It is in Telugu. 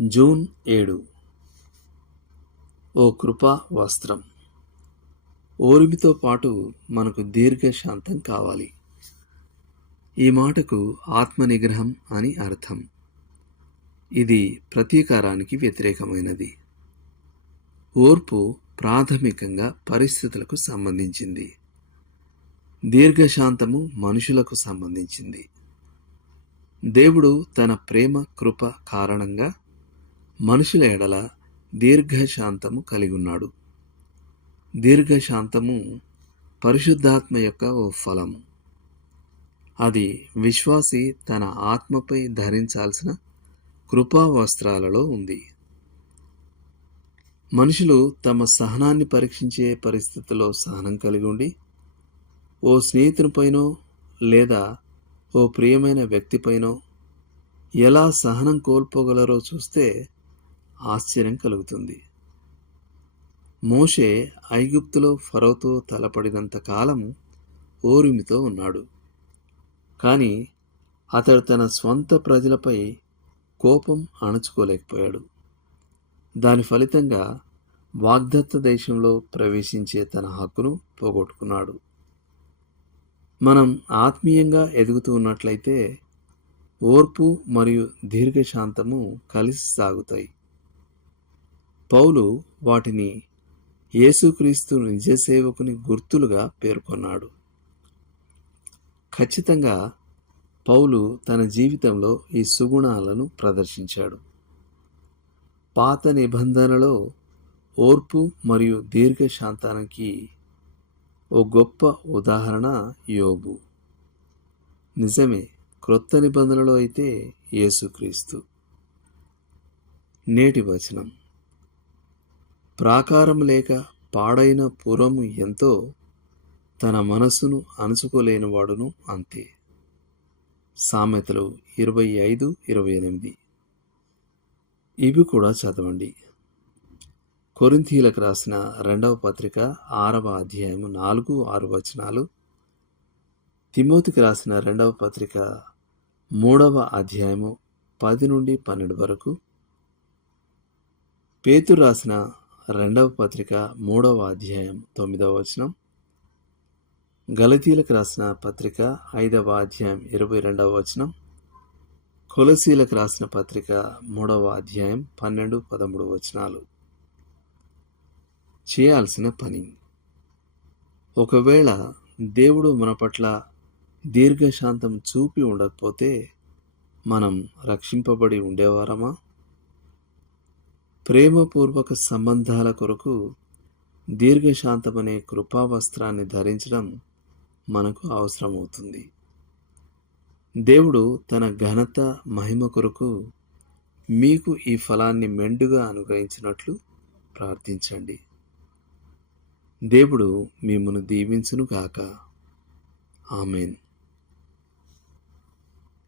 జూన్ ఏడు. ఓ కృపా వస్త్రం. ఓరిమితో పాటు మనకు దీర్ఘశాంతం కావాలి. ఈ మాటకు ఆత్మ నిగ్రహం అని అర్థం. ఇది ప్రతీకారానికి వ్యతిరేకమైనది. ఓర్పు ప్రాథమికంగా పరిస్థితులకు సంబంధించింది. దీర్ఘశాంతము మనుషులకు సంబంధించింది. దేవుడు తన ప్రేమ కృప కారణంగా మనుషుల ఎడల దీర్ఘశాంతము కలిగి ఉన్నాడు దీర్ఘశాంతము పరిశుద్ధాత్మ యొక్క ఓ ఫలము. అది విశ్వాసి తన ఆత్మపై ధరించాల్సిన కృపా వస్త్రాలలో ఉంది. మనుషులు తమ సహనాన్ని పరీక్షించే పరిస్థితిలో సహనం కలిగి ఉండి ఓ స్నేహితునిపైనో లేదా ఓ ప్రియమైన వ్యక్తిపైనో ఎలా సహనం కోల్పోగలరో చూస్తే ఆశ్చర్యం కలుగుతుంది. మోషే ఐగుప్తులో ఫరోతో తలపడినంత కాలం ఓరిమితో ఉన్నాడు. కానీ అతడు తన స్వంత ప్రజలపై కోపం అణుచుకోలేకపోయాడు. దాని ఫలితంగా వాగ్దత్త దేశంలో ప్రవేశించే తన హక్కును పోగొట్టుకున్నాడు. మనం ఆత్మీయంగా ఎదుగుతూ ఉన్నట్లయితే ఓర్పు మరియు దీర్ఘశాంతము కలిసి సాగుతాయి. పౌలు వాటిని యేసుక్రీస్తు నిజసేవకుని గుర్తులుగా పేర్కొన్నాడు. ఖచ్చితంగా పౌలు తన జీవితంలో ఈ సుగుణాలను ప్రదర్శించాడు. పాత నిబంధనలో ఓర్పు మరియు దీర్ఘశాంతానికి ఓ గొప్ప ఉదాహరణ యోబు. నిజమే క్రొత్త నిబంధనలో అయితే యేసుక్రీస్తు. నేటి వచనం. ప్రాకారం లేక పాడైన పురము ఎంతో తన మనస్సును అణుచుకోలేని వాడును అంతే. సామెతలు ఇరవై ఐదు ఇరవై ఎనిమిది. ఇవి కూడా చదవండి. కొరింథీలకు రాసిన రెండవ పత్రిక ఆరవ అధ్యాయము నాలుగు ఆరు వచనాలు. తిమోతికి రాసిన రెండవ పత్రిక మూడవ అధ్యాయము పది నుండి పన్నెండు వరకు. పేతురు రాసిన రెండవ పత్రిక మూడవ అధ్యాయం తొమ్మిదవ వచనం. గలతీలకు రాసిన పత్రిక ఐదవ అధ్యాయం ఇరవై రెండవ వచనం. కొలసీలకు రాసిన పత్రిక మూడవ అధ్యాయం పన్నెండు పదమూడు వచనాలు. చేయాల్సిన పని. ఒకవేళ దేవుడు మన పట్ల దీర్ఘశాంతం చూపి ఉండకపోతే మనం రక్షింపబడి ఉండేవారమా? ప్రేమపూర్వక సంబంధాల కొరకు దీర్ఘశాంతమనే కృపావస్త్రాన్ని ధరించడం మనకు అవసరమవుతుంది. దేవుడు తన ఘనత మహిమ కొరకు మీకు ఈ ఫలాన్ని మెండుగా అనుగ్రహించినట్లు ప్రార్థించండి. దేవుడు మిమ్మను దీవించునుగాక. ఆమెన్.